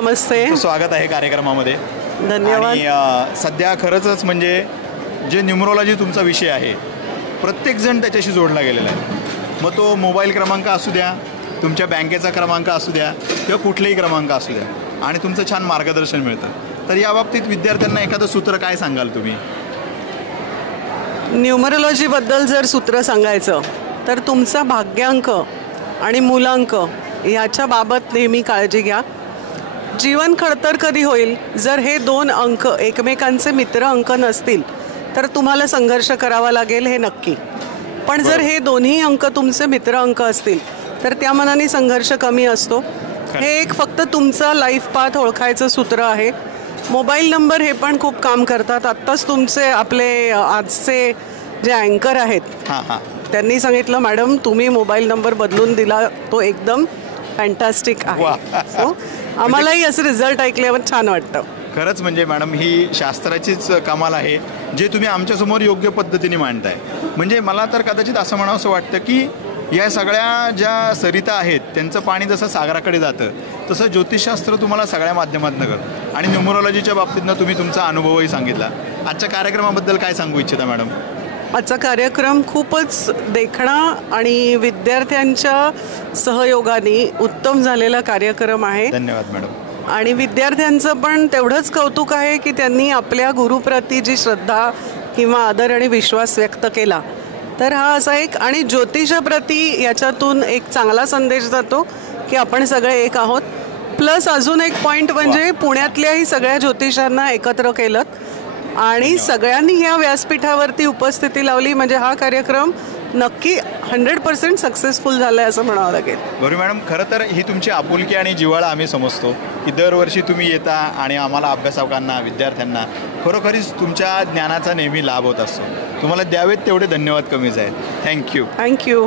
नमस्ते. स्वागत आहे कार्यक्रमामध्ये. धन्यवाद. आणि सध्या खरंच म्हणजे जे न्यूमरोलॉजी तुमचा विषय आहे, प्रत्येकजण त्याच्याशी जोडला गेलेला आहे. मग तो मोबाईल क्रमांक असू द्या, तुमच्या बँकेचा क्रमांक असू द्या किंवा कुठलेही क्रमांक असू द्या, आणि तुमचं छान मार्गदर्शन मिळतं. तर या बाबतीत विद्यार्थ्यांना एखादं सूत्र काय सांगाल तुम्ही? न्यूमरोलॉजीबद्दल जर सूत्र सांगायचं तर तुमचा भाग्यांक आणि मूलांक याच्या बाबत नेहमी काळजी घ्या. जीवन खडतर कधी होईल जर हे दोन अंक एकमेकांचे मित्र अंक नसतील तर तुम्हाला संघर्ष करावा लागेल, हे नक्की. पण जर हे दोन्ही अंक तुमचे मित्र अंक असतील तर त्या मनाने संघर्ष कमी असतो. हे एक फक्त तुमचा लाईफ पाथ ओळखायचं सूत्र आहे. मोबाईल नंबर हे पण खूप काम करतात. आत्ताच तुमचे आपले आजचे जे अँकर आहेत त्यांनी सांगितलं, मॅडम तुम्ही मोबाईल नंबर बदलून दिला, तो एकदम फॅन्टॅस्टिक आहे. सो आम्हालाही असे रिझल्ट ऐकल्यावर छान वाटतं. खरंच म्हणजे मॅडम ही शास्त्राचीच कमाल आहे जे तुम्ही आमच्यासमोर योग्य पद्धतीने मांडताय. म्हणजे मला तर कदाचित असं म्हणावंसं वाटतं की या सगळ्या ज्या सरिता आहेत त्यांचं पाणी जसं सागराकडे जातं तसं ज्योतिषशास्त्र तुम्हाला सगळ्या माध्यमातून करतं. आणि न्यूमरोलॉजीच्या बाबतीतनं तुम्ही तुमचा अनुभवही सांगितला. आजच्या कार्यक्रमाबद्दल काय सांगू इच्छिता मॅडम? आजचा कार्यक्रम खूपच देखणा आणि विद्यार्थ्यांच्या सहयोगाने उत्तम झालेला कार्यक्रम आहे. धन्यवाद मॅडम. आणि विद्यार्थ्यांचं पण तेवढंच कौतुक आहे की त्यांनी आपल्या गुरुप्रती जी श्रद्धा किंवा आदर आणि विश्वास व्यक्त केला. तर हा असा एक, आणि ज्योतिषाप्रती याच्यातून एक चांगला संदेश जातो की आपण सगळे एक आहोत. प्लस अजून एक पॉईंट म्हणजे पुण्यातल्याही सगळ्या ज्योतिषांना एकत्र केलं आणि सगळ्यांनी ह्या व्यासपीठावरती उपस्थिती लावली. म्हणजे हा कार्यक्रम नक्की 100% सक्सेसफुल झाला आहे असं म्हणावं लागेल. बरोबर मॅडम. खरं तर ही तुमची आपुलकी आणि जिव्हाळा आम्ही समजतो की दरवर्षी तुम्ही येता आणि आम्हाला अभ्यासकांना विद्यार्थ्यांना खरोखरीच तुमच्या ज्ञानाचा नेहमी लाभ होत असतो. तुम्हाला द्यावेत तेवढे धन्यवाद कमीच आहेत. थँक्यू.